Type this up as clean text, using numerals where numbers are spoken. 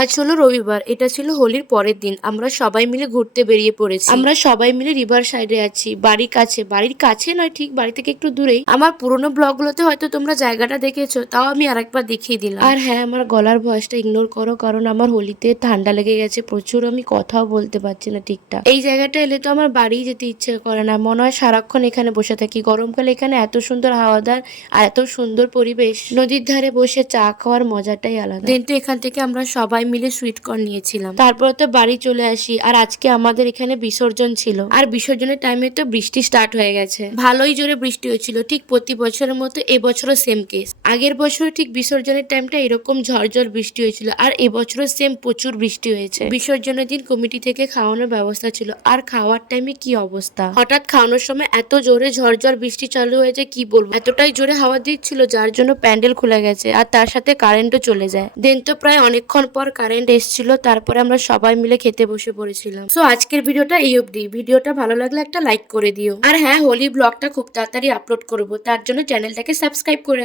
আজ হলো রবিবার, এটা ছিল হোলির পরের দিন। আমরা সবাই মিলে ঘুরতে বেরিয়ে পড়েছি। আমরা সবাই মিলে রিভার সাইডে আছি, বাড়ির কাছে নয়, ঠিক বাড়ি থেকে একটু দূরেই। আমার পুরোনো ব্লগগুলোতে হয়তো তোমরা জায়গাটা দেখেছো, তাও আমি আরেকবার দেখিয়ে দিলাম। আর হ্যাঁ, আমার গলার ভয়েসটা ইগনোর করো, কারণ আমার হোলিতে ঠান্ডা লেগে গেছে প্রচুর, আমি কথাও বলতে পারছি না ঠিকঠাক। এই জায়গাটা এলে তো আমার বাড়ি যেতে ইচ্ছে করে না, মনে হয় সারাক্ষণ এখানে বসে থাকি। গরমকালে এখানে এত সুন্দর হাওয়াদার আর এত সুন্দর পরিবেশ, নদীর ধারে বসে চা খাওয়ার মজাটাই আলাদা। কিন্তু এখান থেকে আমরা সবাই মিলে সুইট কর্ন নিয়েছিলাম, তারপরে তো বাড়ি চলে আসি। আর আজকে আমাদের এখানে বিসর্জন ছিল, আর বিসর্জনের টাইমে তো বৃষ্টি স্টার্ট হয়ে গেছে, ভালোই জোরে বৃষ্টি হয়েছিল। ঠিক প্রতি বছরের মতো এবছরও সেম কেস। আগের বছর ঠিক বিসর্জনের টাইমটা এরকম ঝড় বৃষ্টি হয়েছিল, আর এবছরও সেম প্রচুর বৃষ্টি হয়েছে। বিসর্জনের দিন কমিটি থেকে খাওয়ানোর ব্যবস্থা ছিল, আর খাওয়ার টাইমে কি অবস্থা, হঠাৎ খাওয়ানোর সময় এত জোরে ঝড় বৃষ্টি চালু হয়েছে কি বলবো, এতটাই জোরে হাওয়া দিচ্ছিল যার জন্য প্যান্ডেল খুলে গেছে, আর তার সাথে কারেন্টও চলে যায়। দেন তো প্রায় অনেকক্ষণ পর কারেন্ট এসেছিল, তারপরে আমরা সবাই মিলে খেতে বসে পড়েছিলাম। সো আজকের ভিডিওটা এই অবধি। ভিডিওটা ভালো লাগলে একটা লাইক করে দিও। আর হ্যাঁ, হোলি ব্লগটা খুব তাড়াতাড়ি আপলোড করব, তার জন্য চ্যানেলটাকে সাবস্ক্রাইব করে